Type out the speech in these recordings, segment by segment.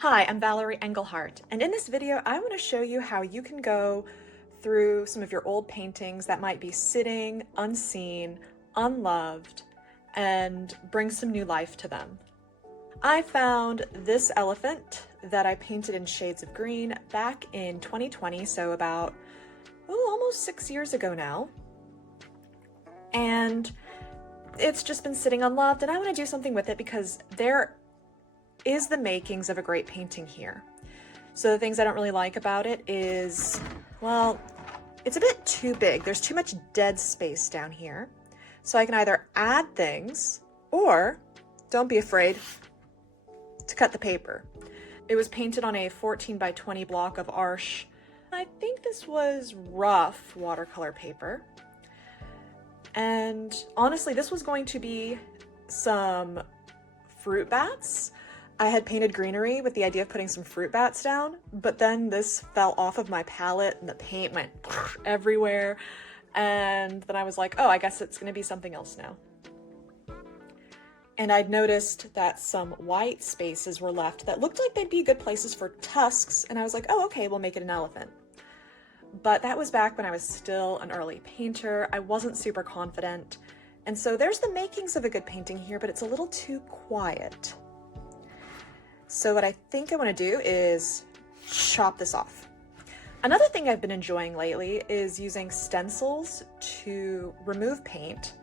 Hi, I'm Valerie Engelhart, and in this video I want to show you how you can go through some of your old paintings that might be sitting unseen, unloved, and bring some new life to them. I found this elephant that I painted in shades of green back in 2020, so about almost 6 years ago now. And it's just been sitting unloved, and I want to do something with it because there is the makings of a great painting here. So the things I don't really like about it is, well, it's a bit too big. There's too much dead space down here. So I can either add things or don't be afraid to cut the paper. It was painted on a 14 by 20 block of Arches. I think this was rough watercolor paper. And honestly, this was going to be some fruit bats. I had painted greenery with the idea of putting some fruit bats down, but then this fell off of my palette and the paint went everywhere. And then I was like, oh, I guess it's gonna be something else now. And I'd noticed that some white spaces were left that looked like they'd be good places for tusks. And I was like, oh, okay, we'll make it an elephant. But that was back when I was still an early painter. I wasn't super confident. And so there's the makings of a good painting here, but it's a little too quiet. So what I think I want to do is chop this off. Another thing I've been enjoying lately is using stencils to remove paint.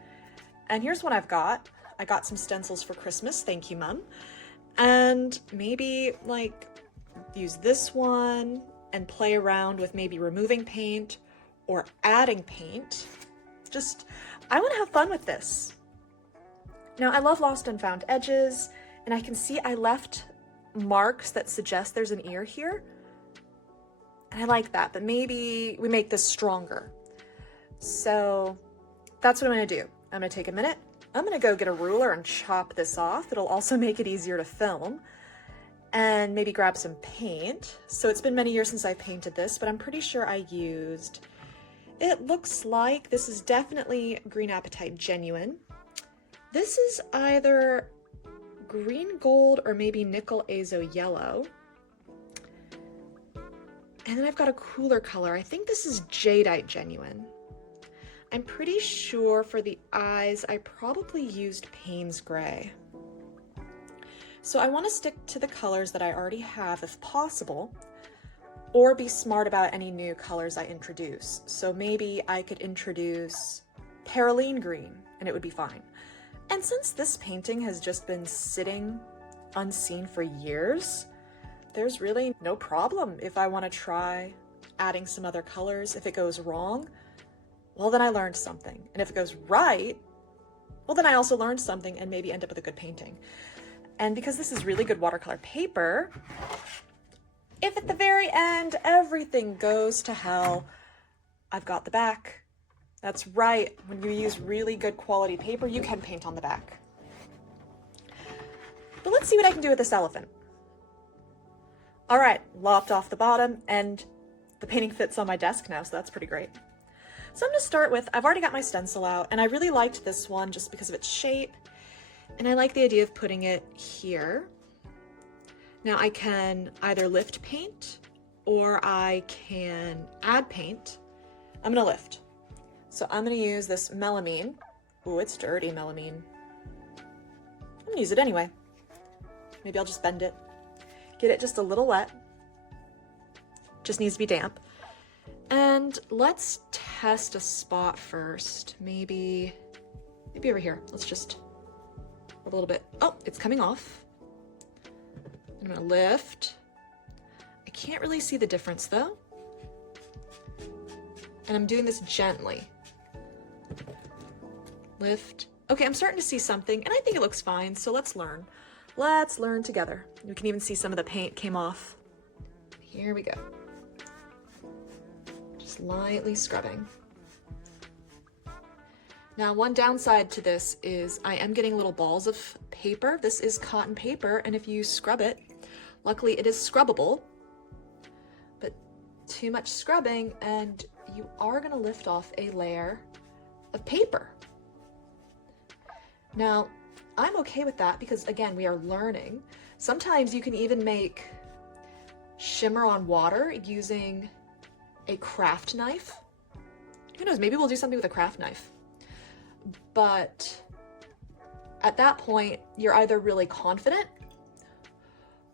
And here's what I've got. I got some stencils for Christmas, thank you, Mom. And maybe like use this one and play around with maybe removing paint or adding paint. I want to have fun with this. Now I love lost and found edges, and I can see I left marks that suggest there's an ear here. And I like that, but maybe we make this stronger. So that's what I'm gonna do. I'm gonna take a minute. I'm gonna go get a ruler and chop this off. It'll also make it easier to film. And maybe grab some paint. So it's been many years since I painted this, but I'm pretty sure I used, it looks like this is definitely Green Apatite Genuine. This is either green gold or maybe nickel azo yellow. And then I've got a cooler color. I think this is Jadeite Genuine. I'm pretty sure for the eyes, I probably used Payne's Gray. So I want to stick to the colors that I already have if possible, or be smart about any new colors I introduce. So maybe I could introduce Perine Green and it would be fine. And since this painting has just been sitting unseen for years, there's really no problem if I want to try adding some other colors. If it goes wrong, well, then I learned something. And if it goes right, well, then I also learned something and maybe end up with a good painting. And because this is really good watercolor paper, if at the very end everything goes to hell, I've got the back. That's right, when you use really good quality paper, you can paint on the back. But let's see what I can do with this elephant. All right, lopped off the bottom, and the painting fits on my desk now, so that's pretty great. So I'm gonna start with, I've already got my stencil out, and I really liked this one just because of its shape, and I like the idea of putting it here. Now I can either lift paint, or I can add paint. I'm gonna lift. So I'm gonna use this melamine. Ooh, it's dirty melamine. I'm gonna use it anyway. Maybe I'll just bend it. Get it just a little wet. Just needs to be damp. And let's test a spot first. Maybe over here. Let's just a little bit. Oh, it's coming off. I'm gonna lift. I can't really see the difference though. And I'm doing this gently. Lift. Okay, I'm starting to see something, and I think it looks fine, so let's learn. Let's learn together. We can even see some of the paint came off. Here we go. Just lightly scrubbing. Now, one downside to this is I am getting little balls of paper. This is cotton paper, and if you scrub it, luckily it is scrubbable, but too much scrubbing and you are gonna lift off a layer of paper. Now, I'm okay with that because, again, we are learning. Sometimes you can even make shimmer on water using a craft knife. Who knows, maybe we'll do something with a craft knife. But at that point, you're either really confident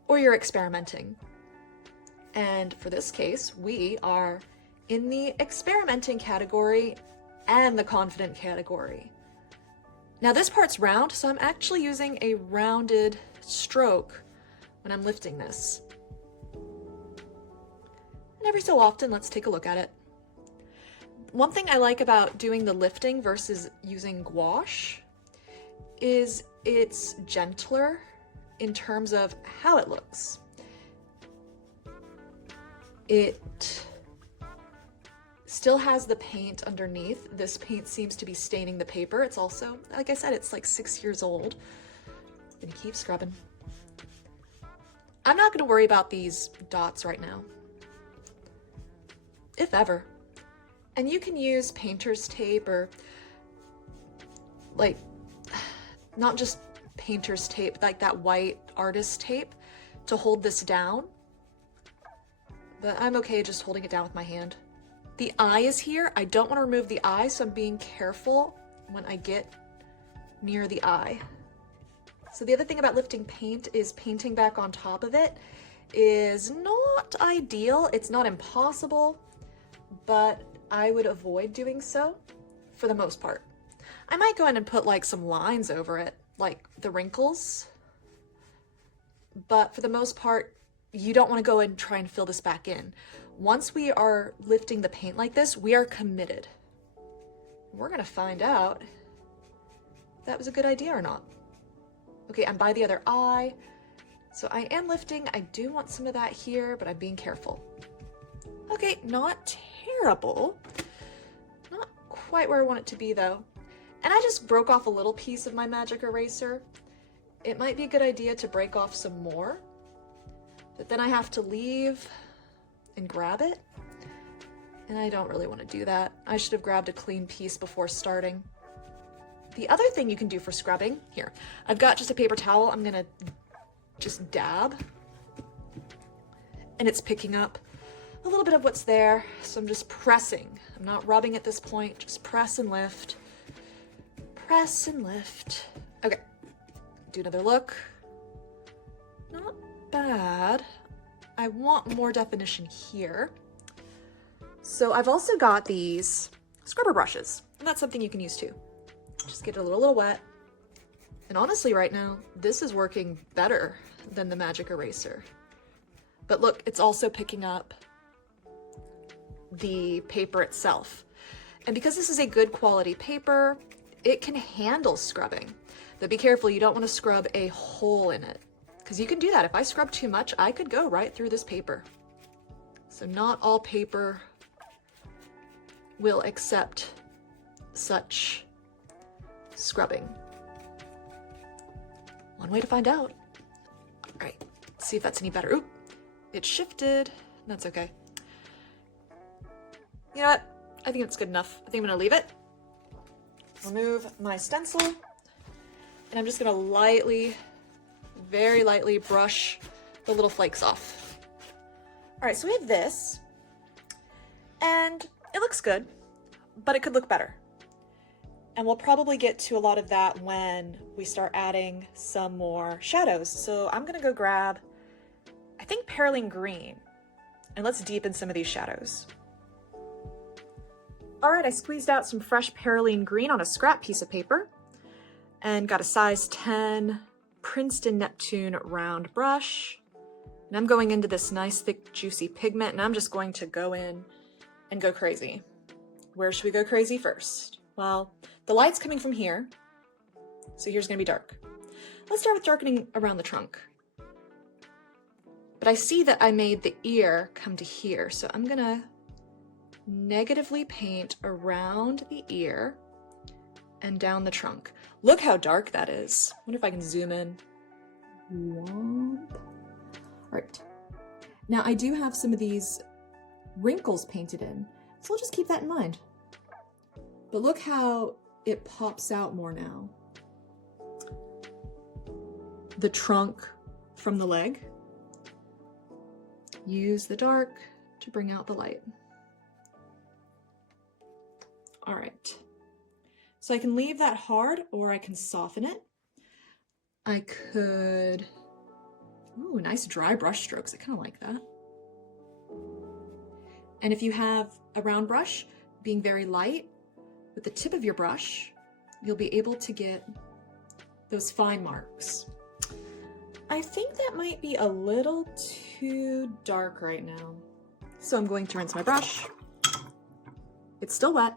or you're experimenting. And for this case, we are in the experimenting category and the confident category. Now this part's round, so I'm actually using a rounded stroke when I'm lifting this. And every so often, let's take a look at it. One thing I like about doing the lifting versus using gouache is it's gentler in terms of how it looks. It still has the paint underneath. This paint seems to be staining the paper. It's also, like I said, it's like 6 years old. I'm gonna keep scrubbing. I'm not gonna worry about these dots right now, if ever. And you can use painter's tape or like, not just painter's tape, like that white artist tape to hold this down. But I'm okay just holding it down with my hand. The eye is here. I don't want to remove the eye, so I'm being careful when I get near the eye. So the other thing about lifting paint is painting back on top of it is not ideal. It's not impossible, but I would avoid doing so for the most part. I might go in and put like some lines over it, like the wrinkles, but for the most part, you don't want to go and try and fill this back in. Once we are lifting the paint like this, we are committed. We're gonna find out if that was a good idea or not. Okay, I'm by the other eye, so I am lifting. I do want some of that here, but I'm being careful. Okay, not terrible. Not quite where I want it to be though. And I just broke off a little piece of my magic eraser. It might be a good idea to break off some more, but then I have to leave and grab it. And I don't really want to do that. I should have grabbed a clean piece before starting. The other thing you can do for scrubbing, here, I've got just a paper towel. I'm gonna just dab. And it's picking up a little bit of what's there. So I'm just pressing. I'm not rubbing at this point, just press and lift. Press and lift. Okay, do another look. Not bad. I want more definition here. So I've also got these scrubber brushes, and that's something you can use too. Just get it a little wet. And honestly, right now, this is working better than the magic eraser. But look, it's also picking up the paper itself. And because this is a good quality paper, it can handle scrubbing. But be careful, you don't want to scrub a hole in it, because you can do that. If I scrub too much, I could go right through this paper. So not all paper will accept such scrubbing. One way to find out. All right, let's see if that's any better. Oop, it shifted. That's okay. You know what? I think it's good enough. I think I'm gonna leave it. Remove my stencil, and I'm just gonna lightly, very lightly brush the little flakes off. All right, so we have this, and it looks good, but it could look better. And we'll probably get to a lot of that when we start adding some more shadows. So I'm gonna go grab, I think, Perine Green, and let's deepen some of these shadows. All right, I squeezed out some fresh Perine Green on a scrap piece of paper and got a size 10 Princeton Neptune round brush. And I'm going into this nice, thick, juicy pigment, and I'm just going to go in and go crazy. Where should we go crazy first? Well, the light's coming from here, so here's gonna be dark. Let's start with darkening around the trunk. But I see that I made the ear come to here, so I'm gonna negatively paint around the ear and down the trunk. Look how dark that is. Wonder if I can zoom in. Womp. All right. Now I do have some of these wrinkles painted in, so I'll just keep that in mind. But look how it pops out more now. The trunk from the leg. use the dark to bring out the light. All right, so I can leave that hard or I can soften it. I could, ooh, nice dry brush strokes. I kind of like that. And if you have a round brush, being very light with the tip of your brush, you'll be able to get those fine marks. I think that might be a little too dark right now. So I'm going to rinse my brush. It's still wet.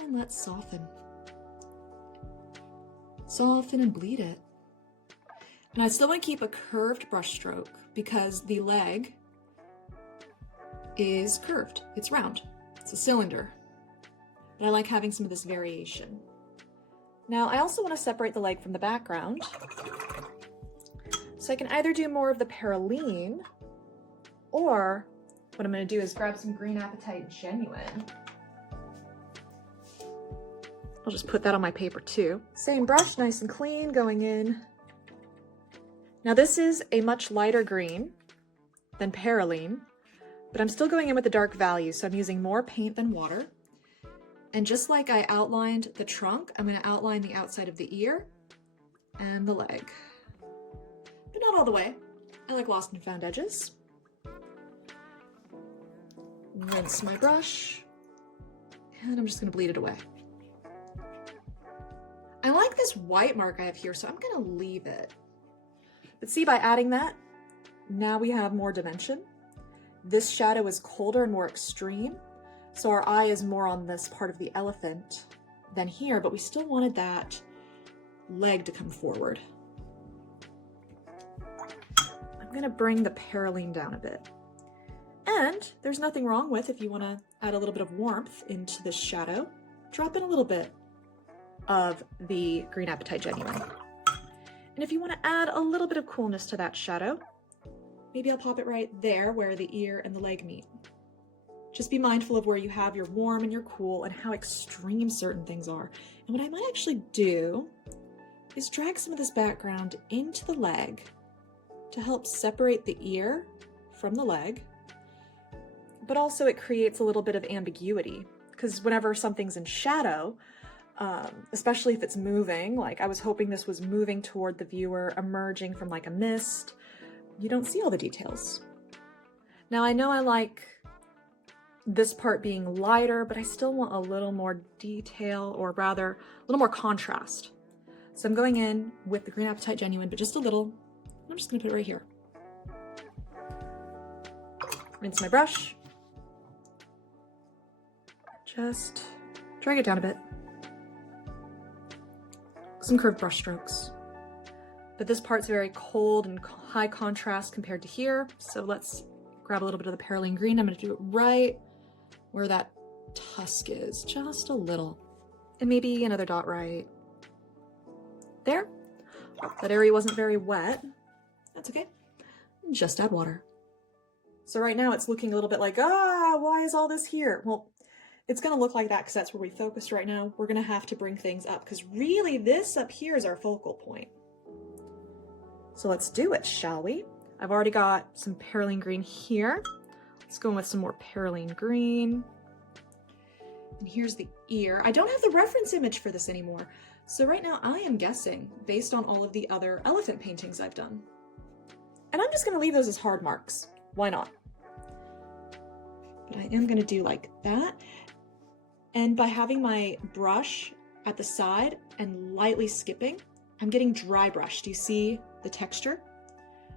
And let's soften. Soften and bleed it. And I still want to keep a curved brush stroke because the leg is curved. It's round. It's a cylinder. But I like having some of this variation. Now I also want to separate the leg from the background. So I can either do more of the Perine, or what I'm going to do is grab some Green Apatite Genuine. I'll just put that on my paper too. Same brush, nice and clean, going in. Now this is a much lighter green than Perine, but I'm still going in with the dark value, so I'm using more paint than water. And just like I outlined the trunk, I'm going to outline the outside of the ear and the leg. But not all the way. I like lost and found edges. Rinse my brush, and I'm just going to bleed it away. I like this white mark I have here, so I'm going to leave it. But see, by adding that, now we have more dimension. This shadow is colder and more extreme, so our eye is more on this part of the elephant than here, but we still wanted that leg to come forward. I'm going to bring the Perine down a bit. And there's nothing wrong with, if you want to add a little bit of warmth into this shadow, drop in a little bit of the Green Apatite Genuine. And if you want to add a little bit of coolness to that shadow, maybe I'll pop it right there where the ear and the leg meet. Just be mindful of where you have your warm and your cool and how extreme certain things are. And what I might actually do is drag some of this background into the leg to help separate the ear from the leg, but also it creates a little bit of ambiguity, because whenever something's in shadow, especially if it's moving, like I was hoping this was moving toward the viewer, emerging from like a mist, you don't see all the details. Now I know I like this part being lighter, but I still want a little more detail, or rather a little more contrast. So I'm going in with the Green Apatite Genuine, but just a little. I'm just gonna put it right here. Rinse my brush. Just drag it down a bit. Some curved brush strokes. But this part's very cold and high contrast compared to here. So let's grab a little bit of the Perine Green. I'm gonna do it right where that tusk is, just a little. And maybe another dot right there. That area wasn't very wet. That's okay. Just add water. So right now it's looking a little bit like, why is all this here? Well, it's gonna look like that because that's where we focused right now. We're gonna have to bring things up because really this up here is our focal point. So let's do it, shall we? I've already got some Perine Green here. Let's go in with some more Perine Green. And here's the ear. I don't have the reference image for this anymore. So right now I am guessing based on all of the other elephant paintings I've done. And I'm just gonna leave those as hard marks. Why not? But I am gonna do like that. And by having my brush at the side and lightly skipping, I'm getting dry brush. Do you see the texture?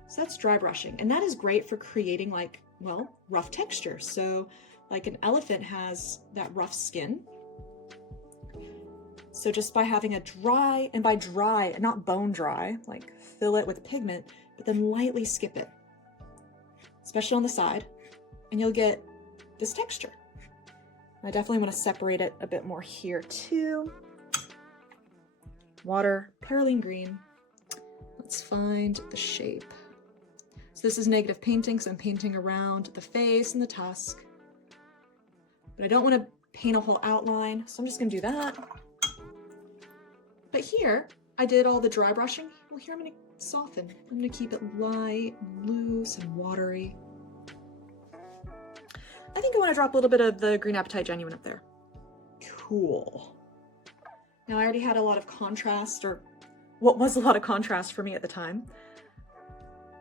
So that's dry brushing. And that is great for creating like, well, rough texture. So like an elephant has that rough skin. So just by having a dry, and by dry, not bone dry, like fill it with pigment, but then lightly skip it, especially on the side, and you'll get this texture. I definitely want to separate it a bit more here too. Water, Perine Green. Let's find the shape. So this is negative painting, so I'm painting around the face and the tusk. But I don't want to paint a whole outline, so I'm just going to do that. But here, I did all the dry brushing. Well, here I'm going to soften. I'm going to keep it light, loose, and watery. I think I want to drop a little bit of the Green Apatite Genuine up there. Cool. Now I already had a lot of contrast, or what was a lot of contrast for me at the time.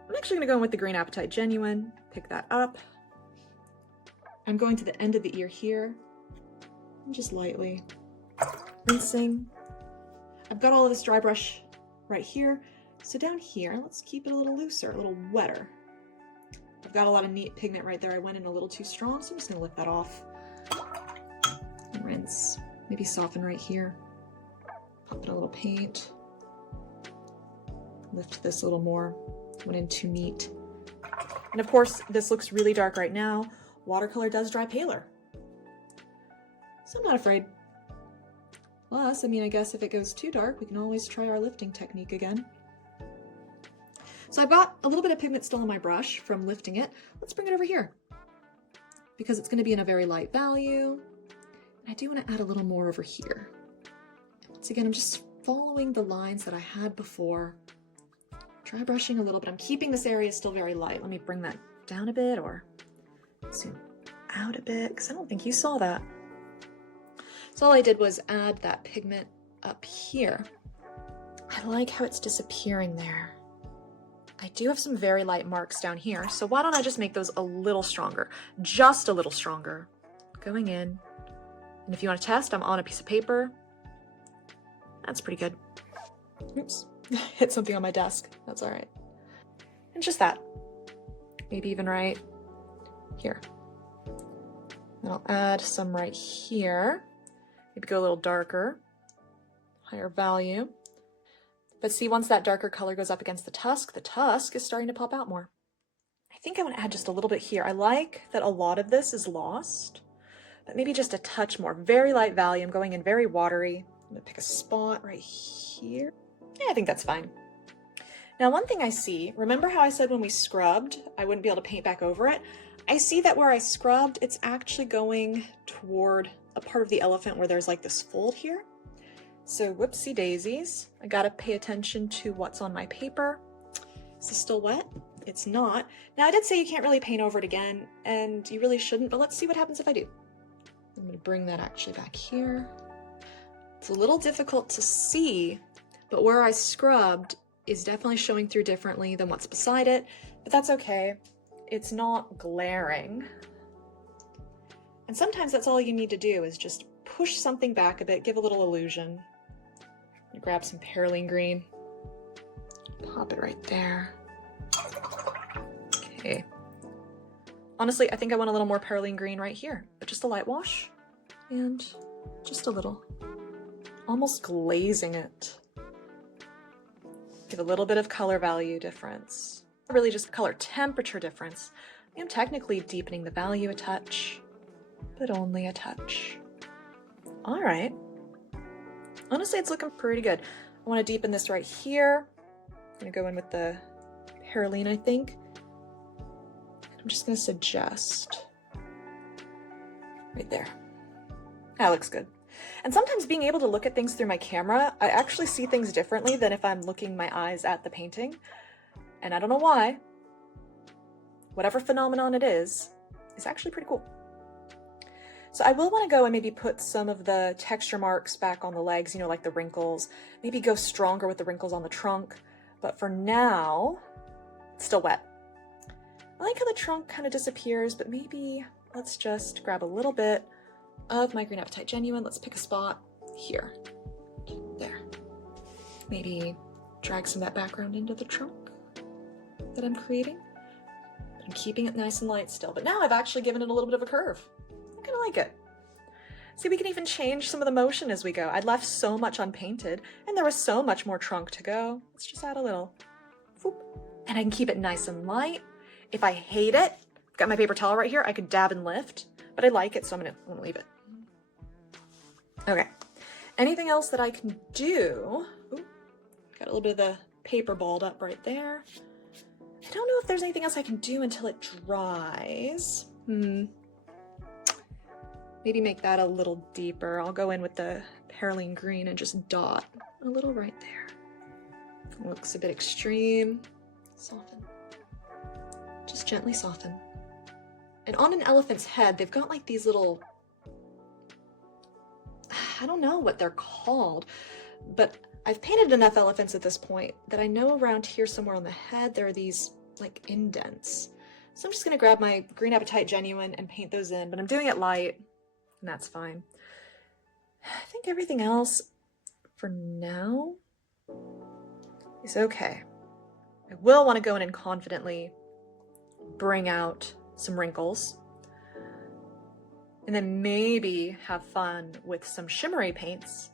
I'm actually going to go in with the Green Apatite Genuine, pick that up. I'm going to the end of the ear here, and just lightly rinsing. I've got all of this dry brush right here, so down here, let's keep it a little looser, a little wetter. I've got a lot of neat pigment right there. I went in a little too strong, so I'm just going to lift that off. And rinse. Maybe soften right here. Pop in a little paint. Lift this a little more. Went in too neat. And of course, this looks really dark right now. Watercolor does dry paler. So I'm not afraid. Plus, I mean, I guess if it goes too dark, we can always try our lifting technique again. So I've got a little bit of pigment still on my brush from lifting it. Let's bring it over here because it's going to be in a very light value. And I do want to add a little more over here. So again, I'm just following the lines that I had before. Dry brushing a little bit. I'm keeping this area still very light. Let me bring that down a bit or zoom out a bit because I don't think you saw that. So all I did was add that pigment up here. I like how it's disappearing there. I do have some very light marks down here, so why don't I just make those a little stronger, just a little stronger. Going in, and if you want to test, I'm on a piece of paper. That's pretty good. Oops, hit something on my desk, that's all right. And just that, maybe even right here. And I'll add some right here, maybe go a little darker, higher value. But see, once that darker color goes up against the tusk is starting to pop out more. I think I want to add just a little bit here. I like that a lot of this is lost, but maybe just a touch more. Very light value. I'm going in very watery. I'm going to pick a spot right here. Yeah, I think that's fine. Now, one thing I see, remember how I said when we scrubbed, I wouldn't be able to paint back over it? I see that where I scrubbed, it's actually going toward a part of the elephant where there's like this fold here. So whoopsie daisies, I gotta pay attention to what's on my paper. Is this still wet? It's not. Now I did say you can't really paint over it again, and you really shouldn't, but let's see what happens if I do. I'm gonna bring that actually back here. It's a little difficult to see, but where I scrubbed is definitely showing through differently than what's beside it, but that's okay. It's not glaring. And sometimes that's all you need to do is just push something back a bit, give a little illusion. Grab some Perine Green, pop it right there. Okay. Honestly, I think I want a little more Perine Green right here, but just a light wash and just a little, almost glazing it. Give a little bit of color value difference, really just color temperature difference. I am technically deepening the value a touch, but only a touch. All right. Honestly, it's looking pretty good. I want to deepen this right here. I'm going to go in with the Perine, I think. I'm just going to suggest right there. That looks good. And sometimes being able to look at things through my camera, I actually see things differently than if I'm looking my eyes at the painting. And I don't know why. Whatever phenomenon it is, it's actually pretty cool. So I will want to go and maybe put some of the texture marks back on the legs, you know, like the wrinkles, maybe go stronger with the wrinkles on the trunk. But for now, it's still wet. I like how the trunk kind of disappears, but maybe let's just grab a little bit of my Green Apatite Genuine. Let's pick a spot here, there. Maybe drag some of that background into the trunk that I'm creating. I'm keeping it nice and light still, but now I've actually given it a little bit of a curve. I kind of like it. See, we can even change some of the motion as we go. I'd left so much unpainted, and there was so much more trunk to go. Let's just add a little. Whoop. And I can keep it nice and light. If I hate it, I've got my paper towel right here, I could dab and lift, but I like it, so I'm gonna leave it. Okay. Anything else that I can do? Ooh, got a little bit of the paper balled up right there. I don't know if there's anything else I can do until it dries. Maybe make that a little deeper. I'll go in with the Perine Green and just dot a little right there. Looks a bit extreme. Soften. Just gently soften. And on an elephant's head, they've got like these little, I don't know what they're called, but I've painted enough elephants at this point that I know around here somewhere on the head there are these like indents. So I'm just gonna grab my Green Apatite Genuine and paint those in, but I'm doing it light, and that's fine. I think everything else for now is okay. I will want to go in and confidently bring out some wrinkles, and then maybe have fun with some shimmery paints.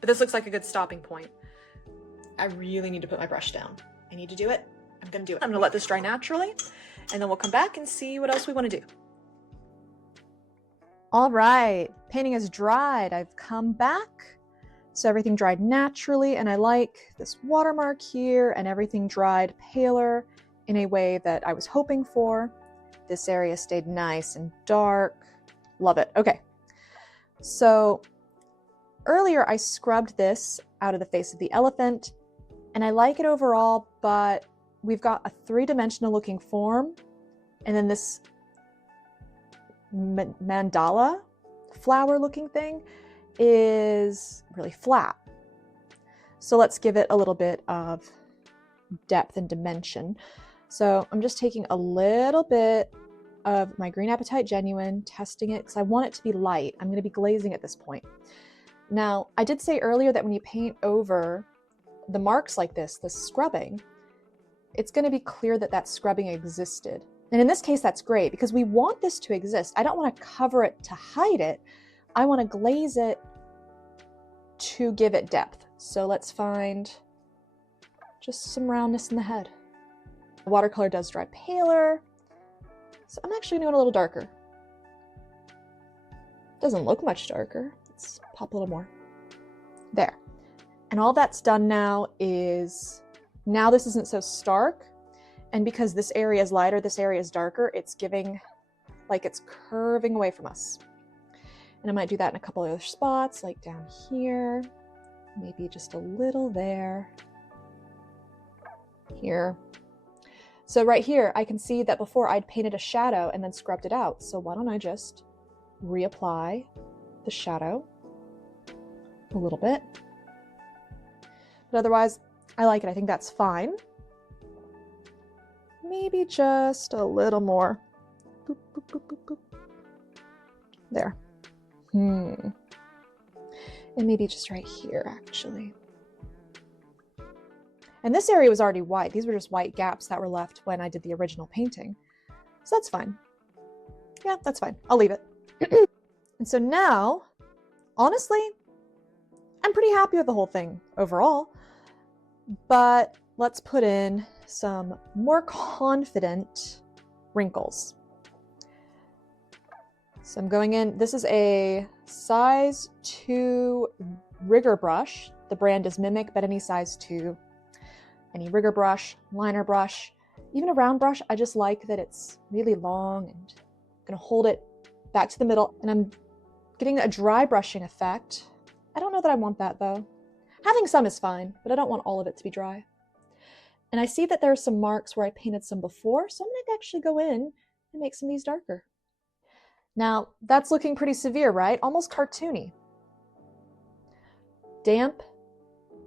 But this looks like a good stopping point. I really need to put my brush down. I need to do it. I'm gonna do it. I'm gonna let this dry naturally, and then we'll come back and see what else we want to do. All right, painting is dried. I've come back. So everything dried naturally, and I like this watermark here, and everything dried paler in a way that I was hoping for. This area stayed nice and dark. Love it. Okay, so earlier I scrubbed this out of the face of the elephant, and I like it overall, but we've got a three-dimensional looking form, and then this mandala flower looking thing is really flat. So let's give it a little bit of depth and dimension. So I'm just taking a little bit of my Green Apatite Genuine, testing it because I want it to be light. I'm going to be glazing at this point. Now, I did say earlier that when you paint over the marks like this, the scrubbing, it's going to be clear that that scrubbing existed. And in this case, that's great because we want this to exist. I don't want to cover it to hide it. I want to glaze it to give it depth. So let's find just some roundness in the head. The watercolor does dry paler, so I'm actually going to go a little darker. Doesn't look much darker. Let's pop a little more. There. And all that's done now is, now this isn't so stark. And because this area is lighter, this area is darker, it's giving like it's curving away from us. And I might do that in a couple other spots, like down here, maybe just a little there, here. So right here, I can see that before I'd painted a shadow and then scrubbed it out. So why don't I just reapply the shadow a little bit. But otherwise, I like it. I think that's fine. Maybe just a little more. Boop, boop, boop, boop, boop. There. And maybe just right here, actually. And this area was already white. These were just white gaps that were left when I did the original painting. So that's fine. Yeah, that's fine. I'll leave it. And so now, honestly, I'm pretty happy with the whole thing overall. But let's put in some more confident wrinkles. So I'm going in, this is a size 2 rigger brush. The brand is Mimic, but any size 2. Any rigger brush, liner brush, even a round brush. I just like that it's really long, and I'm gonna hold it back to the middle, and I'm getting a dry brushing effect. I don't know that I want that though. Having some is fine, but I don't want all of it to be dry. And I see that there are some marks where I painted some before, so I'm gonna actually go in and make some of these darker. Now, that's looking pretty severe, right? Almost cartoony. Damp,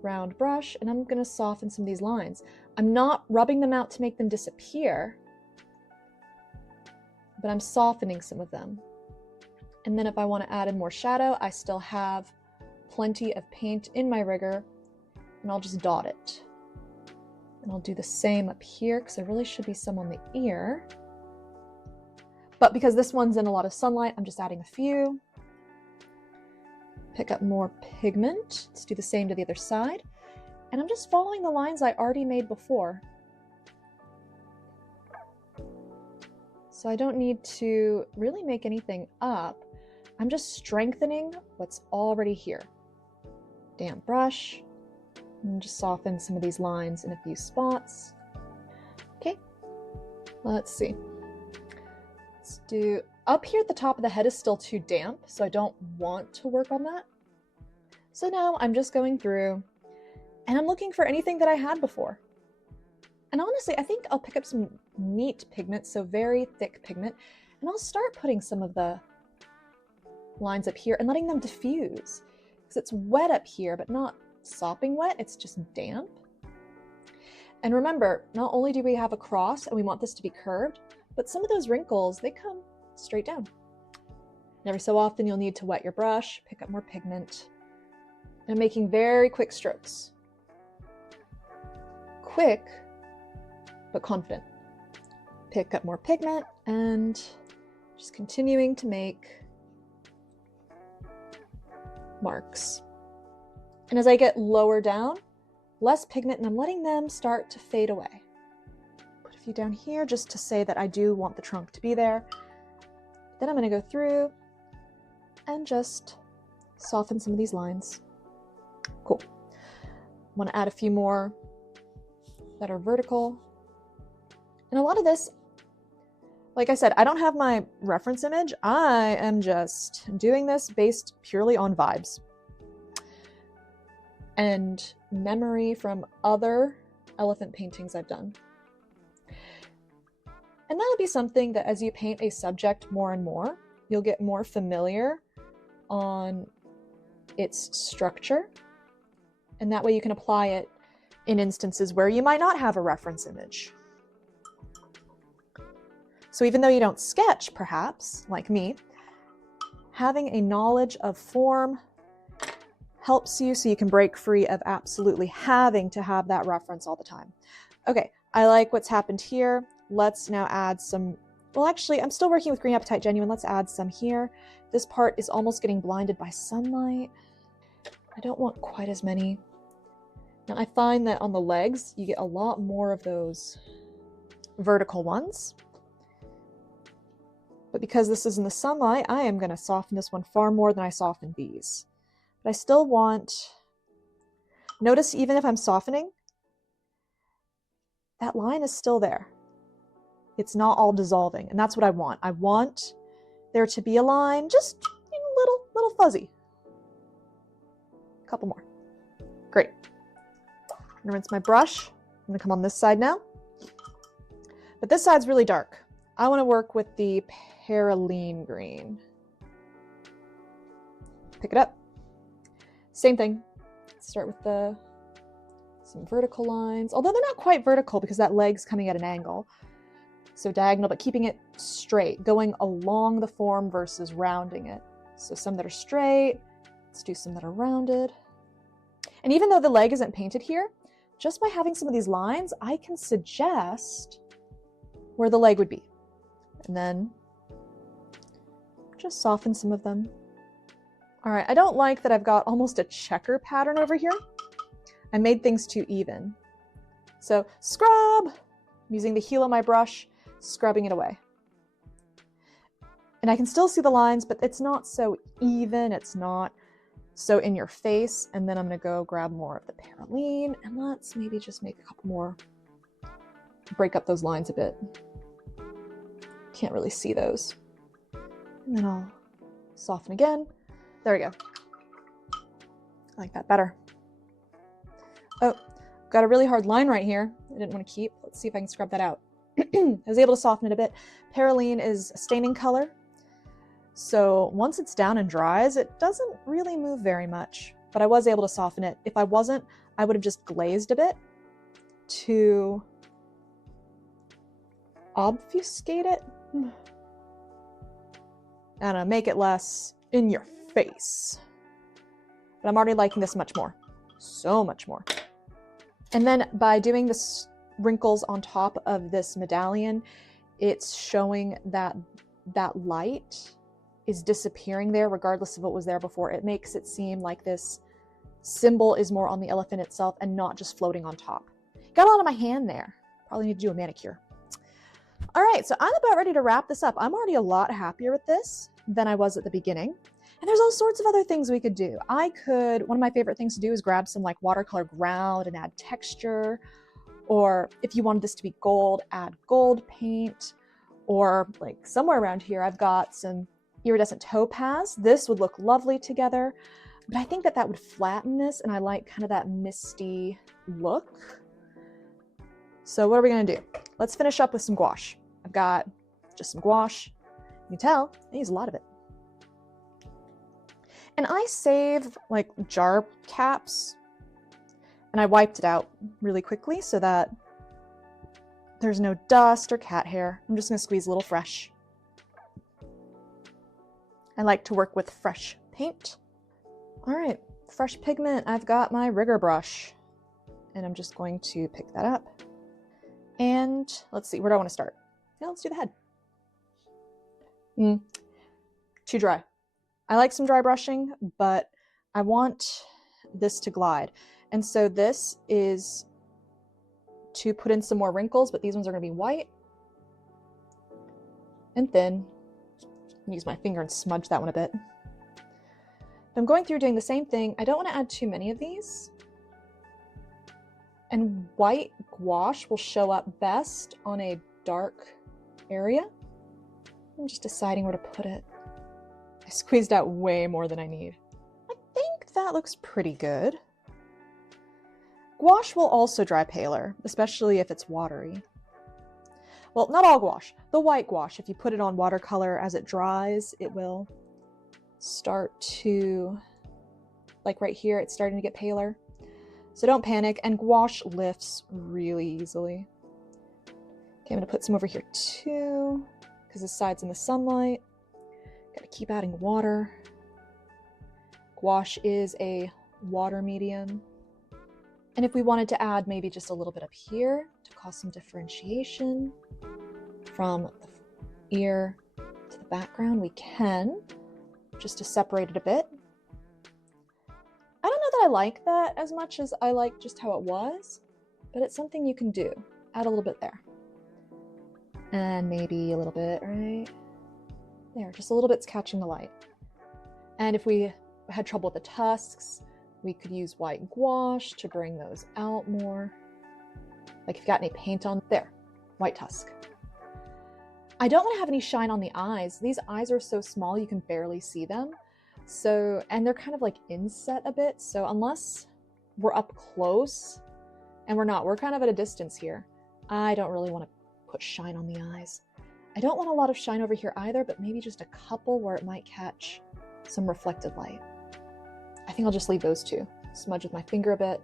round brush, and I'm gonna soften some of these lines. I'm not rubbing them out to make them disappear, but I'm softening some of them. And then if I want to add in more shadow, I still have plenty of paint in my rigger, and I'll just dot it. And I'll do the same up here, because there really should be some on the ear. But because this one's in a lot of sunlight, I'm just adding a few. Pick up more pigment. Let's do the same to the other side. And I'm just following the lines I already made before. So I don't need to really make anything up. I'm just strengthening what's already here. Damp brush. And just soften some of these lines in a few spots. Okay, let's see. Let's do, up here at the top of the head is still too damp, so I don't want to work on that. So now I'm just going through and I'm looking for anything that I had before. And honestly, I think I'll pick up some neat pigment, so very thick pigment. And I'll start putting some of the lines up here and letting them diffuse, because it's wet up here, but not sopping wet, it's just damp. And remember, not only do we have a cross and we want this to be curved, but some of those wrinkles, they come straight down. And every so often you'll need to wet your brush, pick up more pigment. And I'm making very quick strokes. Quick, but confident. Pick up more pigment and just continuing to make marks. And as I get lower down, less pigment, and I'm letting them start to fade away. Put a few down here just to say that I do want the trunk to be there. Then I'm going to go through and just soften some of these lines. Cool. I want to add a few more that are vertical. And a lot of this, like I said, I don't have my reference image. I am just doing this based purely on vibes and memory from other elephant paintings I've done. And that'll be something that as you paint a subject more and more, you'll get more familiar on its structure. And that way you can apply it in instances where you might not have a reference image. So even though you don't sketch, perhaps, like me, having a knowledge of form helps you so you can break free of absolutely having to have that reference all the time. Okay, I like what's happened here. Let's now add some, well actually, I'm still working with Green Apatite Genuine. Let's add some here. This part is almost getting blinded by sunlight. I don't want quite as many. Now I find that on the legs, you get a lot more of those vertical ones. But because this is in the sunlight, I am going to soften this one far more than I softened these. But I still want, notice even if I'm softening, that line is still there. It's not all dissolving, and that's what I want. I want there to be a line, just a little fuzzy. A couple more. Great. I'm gonna rinse my brush. I'm gonna come on this side now. But this side's really dark. I want to work with the Perine Green. Pick it up. Same thing. Start with some vertical lines, although they're not quite vertical because that leg's coming at an angle. So diagonal, but keeping it straight, going along the form versus rounding it. So some that are straight, let's do some that are rounded. And even though the leg isn't painted here, just by having some of these lines, I can suggest where the leg would be. And then just soften some of them. All right, I don't like that I've got almost a checker pattern over here. I made things too even. So scrub, I'm using the heel of my brush, scrubbing it away. And I can still see the lines, but it's not so even, it's not so in your face. And then I'm gonna go grab more of the Perine, and let's maybe just make a couple more, break up those lines a bit. Can't really see those. And then I'll soften again. There we go. I like that better. Oh, got a really hard line right here I didn't want to keep. Let's see if I can scrub that out. I was able to soften it a bit. Perylene is a staining color. So once it's down and dries, it doesn't really move very much, but I was able to soften it. If I wasn't, I would have just glazed a bit to obfuscate it. And make it less in your face. But I'm already liking this much more. So much more. And then by doing this wrinkles on top of this medallion, it's showing that that light is disappearing there regardless of what was there before. It makes it seem like this symbol is more on the elephant itself and not just floating on top. Got a lot on my hand there. Probably need to do a manicure. All right, so I'm about ready to wrap this up. I'm already a lot happier with this than I was at the beginning. And there's all sorts of other things we could do. One of my favorite things to do is grab some like watercolor ground and add texture. Or if you wanted this to be gold, add gold paint. Or like somewhere around here, I've got some iridescent topaz. This would look lovely together. But I think that that would flatten this, and I like kind of that misty look. So what are we gonna do? Let's finish up with some gouache. I've got just some gouache. You can tell I use a lot of it. And I save like jar caps and I wiped it out really quickly so that there's no dust or cat hair. I'm just gonna squeeze a little fresh. I like to work with fresh paint. All right, fresh pigment. I've got my rigger brush and I'm just going to pick that up. And let's see, where do I want to start? Yeah, let's do the head. Too dry. I like some dry brushing, but I want this to glide. And so this is to put in some more wrinkles, but these ones are going to be white. And then use my finger and smudge that one a bit. I'm going through doing the same thing. I don't want to add too many of these. And white gouache will show up best on a dark area. I'm just deciding where to put it. I squeezed out way more than I need. I think that looks pretty good. Gouache will also dry paler, especially if it's watery. Well, not all gouache. The white gouache, if you put it on watercolor as it dries, it will start to, like right here, it's starting to get paler. So don't panic, and gouache lifts really easily. Okay, I'm gonna put some over here too, because this side's in the sunlight. Gotta keep adding water. Gouache is a water medium. And if we wanted to add maybe just a little bit up here to cause some differentiation from the ear to the background, we can, just to separate it a bit. I don't know that I like that as much as I like just how it was, but it's something you can do. Add a little bit there. And maybe a little bit right there, just a little bit's catching the light. And if we had trouble with the tusks, we could use white gouache to bring those out more. Like if you've got any paint on there, white tusk. I don't want to have any shine on the eyes. These eyes are so small you can barely see them. So, and they're kind of like inset a bit. So unless we're up close, and we're not, we're kind of at a distance here, I don't really want to put shine on the eyes. I don't want a lot of shine over here either, but maybe just a couple where it might catch some reflected light. I think I'll just leave those two. Smudge with my finger a bit.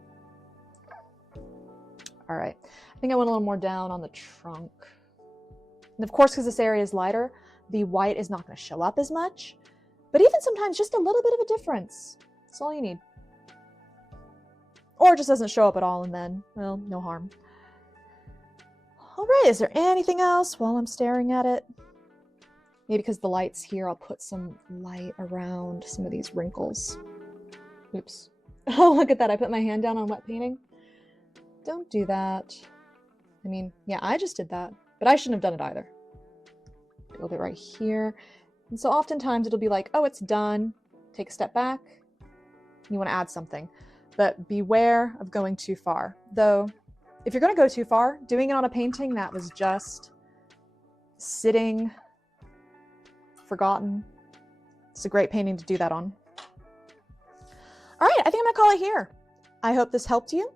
All right, I think I went a little more down on the trunk. And of course, because this area is lighter, the white is not going to show up as much, but even sometimes just a little bit of a difference. That's all you need. Or it just doesn't show up at all and then, well, no harm. All right, is there anything else while I'm staring at it? Maybe because the light's here, I'll put some light around some of these wrinkles. Oops. Oh, look at that. I put my hand down on wet painting. Don't do that. I mean, yeah, I just did that, but I shouldn't have done it either. A little bit right here. And so oftentimes it'll be like, oh, it's done. Take a step back. You want to add something, but beware of going too far. Though, if you're going to go too far, doing it on a painting that was just sitting, forgotten, it's a great painting to do that on. All right, I think I'm gonna call it here. I hope this helped you.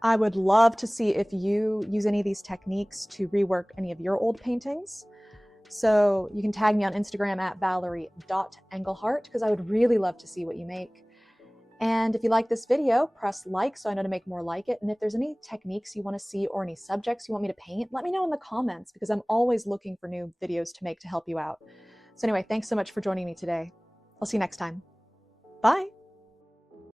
I would love to see if you use any of these techniques to rework any of your old paintings. So you can tag me on Instagram at valerie.engelhart because I would really love to see what you make. And if you like this video, press like so I know to make more like it. And if there's any techniques you want to see or any subjects you want me to paint, let me know in the comments because I'm always looking for new videos to make to help you out. So anyway, thanks so much for joining me today. I'll see you next time. Bye.